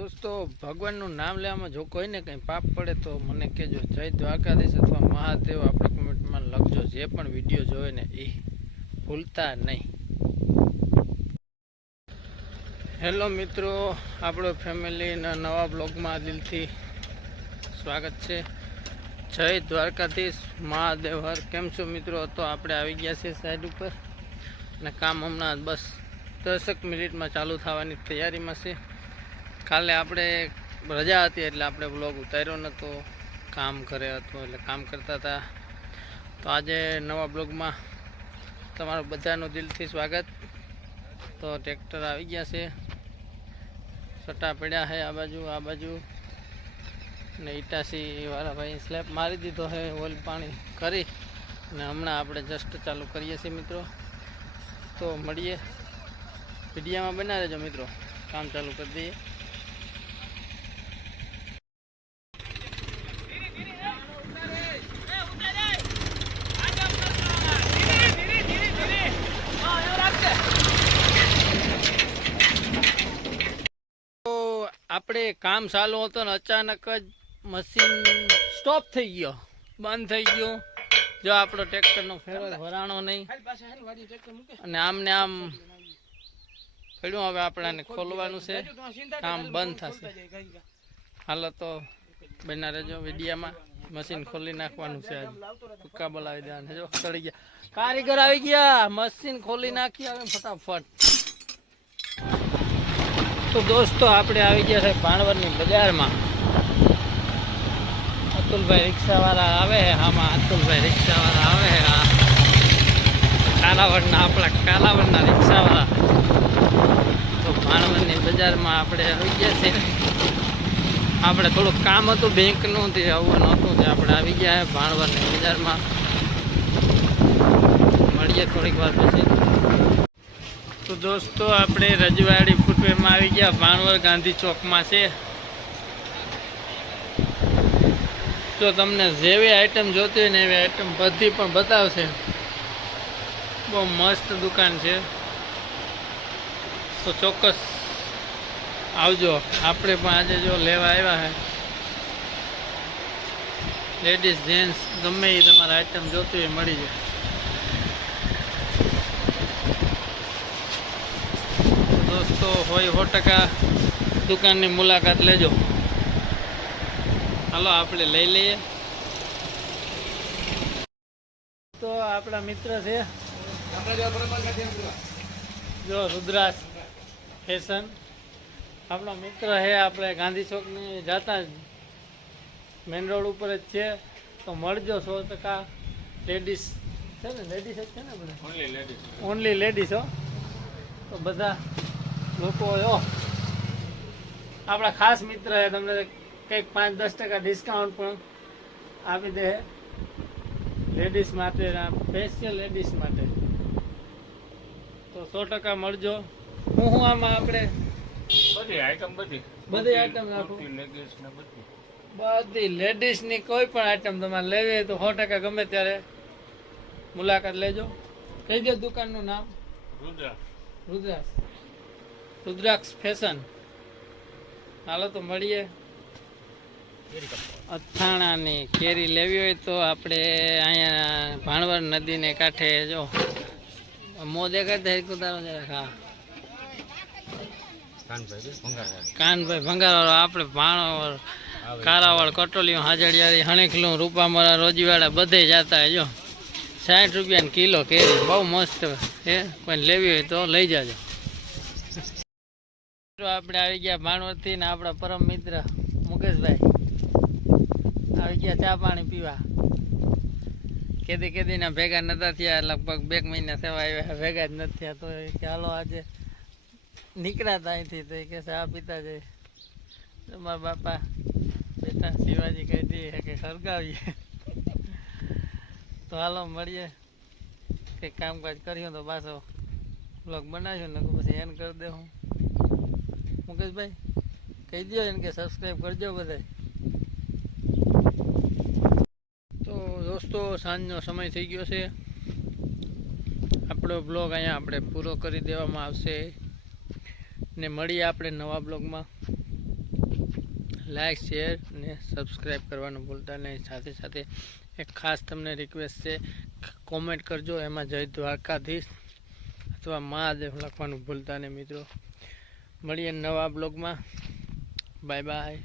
દોસ્તો ભગવાનનું નામ લેવામાં જો કોઈને કંઈ પાપ પડે તો મને કહેજો. જય દ્વારકાધીશ અથવા મહાદેવ આપણા કમેન્ટમાં લખજો. જે પણ વિડીયો જોવે ને એ ભૂલતા નહીં. હેલો મિત્રો, આપણો ફેમિલીના નવા બ્લોગમાં દિલથી સ્વાગત છે. જય દ્વારકાધીશ મહાદેવ હર. કેમ છો મિત્રો? તો આપણે આવી ગયા છીએ સાઈડ ઉપર અને કામ હમણાં બસ 10 મિનિટમાં ચાલુ થવાની તૈયારીમાં છે. કાલે આપણે રજા હતી એટલે આપણે બ્લોગ ઉતાર્યો નહોતો, કામ કરે હતો એટલે કામ કરતા હતા. તો આજે નવા બ્લોગમાં તમારું બધાનું દિલથી સ્વાગત. તો ટ્રેક્ટર આવી ગયા છે, સટા પડ્યા છે આ બાજુ ને ઈટાસી વાળા ભાઈ સ્લેબ મારી દીધો છે ઓઇલ પાણી કરી અને હમણાં આપણે જસ્ટ ચાલુ કરીએ છીએ મિત્રો. તો મળીએ વિડીયામાં, બના રહેજો મિત્રો. કામ ચાલુ કરી દઈએ. આપણે કામ ચાલુ હતો ને અચાનક જ મશીન સ્ટોપ થઈ ગયો, બંધ થઈ ગયો. જો આપણો ટ્રેક્ટરનો ફેરો વરાણો નહીં અને આમને આમ પડ્યું. હવે આપણાને ખોલવાનું છે, કામ બંધ થશે. હાલો તો બના રહેજો વિડીયામાં. મશીન ખોલી નાખવાનું છે, આજે ટૂંકા બોલાવી દેવાના. જો ચડી ગયા, કારીગર આવી ગયા, મશીન ખોલી નાખી હવે ફટાફટ. તો દોસ્તો આપણે આવી ગયા છે ભાણવરની બજારમાં. અતુલભાઈ રિક્ષાવાળા આવે છે. આમાં અતુલભાઈ રિક્ષાવાળા આવે છે. કાલાવડના, આપણા કાલાવડના રિક્ષાવાળા. તો ભાણવરની બજારમાં આપણે આવી ગયા છે. આપણે થોડુંક કામ હતું બેંકનું, તે આવવાનું હતું, તે આપણે આવી ગયા છે ભાણવરની બજારમાં. મળીએ થોડીક વાર પછી. તો દોસ્તો આપણે રજવાડી ફૂટવેરમાં આવી ગયા. ભાણવર ગાંધી ચોકમાં છે. જો તમને જેવી આઈટમ જોતી હોય ને એવી આઈટમ બધી પણ બતાવશે. બહુ મસ્ત દુકાન છે, તો ચોક્કસ આવજો. આપણે પણ આજે જો લેવા આવ્યા છે. લેડીઝ જેન્ટ્સ ગમે એ તમારે આઈટમ જોતી હોય મળી જાય. દોસ્તો હોય 100% દુકાનની મુલાકાત લેજો. હાલો આપણે લઈ લઈએ. તો આપણા મિત્ર છે જો રુદ્રાસ ફેશન, આપણો મિત્ર છે. આપણે ગાંધી ચોકની જાતા જ મેઇન રોડ ઉપર જ છે. તો મળજો 100%. લેડીઝ છે ને, લેડીઝ જ છે ને બધા, ઓનલી લેડીઝ હો. તો બધા લોકો આપણા ખાસ મિત્ર છે, તમને કંઈક 5-10% ડિસ્કાઉન્ટ પણ આપી દે લેડીઝ માટે, સ્પેશિયલ લેડીઝ માટે. તો 100% મળજો. હું આમાં આપણે બધી આઈટમ રાખું. બધી લેડીઝની કોઈ પણ આઈટમ તમારે લેવી હોય તો 100% ગમે ત્યારે મુલાકાત લેજો. કહી દો દુકાનનું નામ. રુદ્રાક્ષ ફેશન. હાલો તો મળીએ. અથાણાની કેરી લેવી હોય તો આપણે અહીંયા ભાણવર નદીને કાંઠે જો મો દેખાતા કુતારો જરાક. હા, કાનભાઈ ભંગારવાળો. આપણે ભાણવર, કારાવાળ, કટોલીઓ, હાજડિયારી, હણીખલું, રૂપામરા, રોજીવાડા બધે જતા હોય. જો 60 રૂપિયાની કિલો કેરી, બહુ મસ્ત છે. કોઈ લેવી હોય તો લઈ જાજો. આપણે આવી ગયા ભાણવરથી ને આપણા પરમ મિત્ર મુકેશભાઈ આવી ગયા ચા પાણી પીવા. કેદીના ભેગા નતા થયા, લગભગ 2 મહિના સેવા આવ્યા, ભેગા જ નથી થયા. તો કે હાલો આજે નીકળ્યા અહીંથી. તો કે ચા પીતા જાય. તમારા બાપા બેટા શિવાજી કહી દઈએ કે સળગાવીએ. તો હાલો મળીએ. કંઈક કામકાજ કર્યું તો પાછો બ્લોગ બનાવ્યો ને પછી એન કરી દે. હું મુકેશભાઈ કહી દો એને કે સબસ્ક્રાઈબ કરજો બધા. તો દોસ્તો સાંજનો સમય થઈ ગયો છે. આપણો બ્લોગ અહીંયા આપણે પૂરો કરી દેવામાં આવશે ને મળીએ આપણે નવા બ્લોગમાં. લાઈક શેર અને સબસ્ક્રાઈબ કરવાનું ભૂલતા નહીં. સાથે સાથે એક ખાસ તમને રિક્વેસ્ટ છે, કોમેન્ટ કરજો, એમાં જય દ્વારકાધીશ અથવા મહાદેવ લખવાનું ભૂલતા નહીં મિત્રો. મળીએ નવા બ્લોગમાં. Bye bye.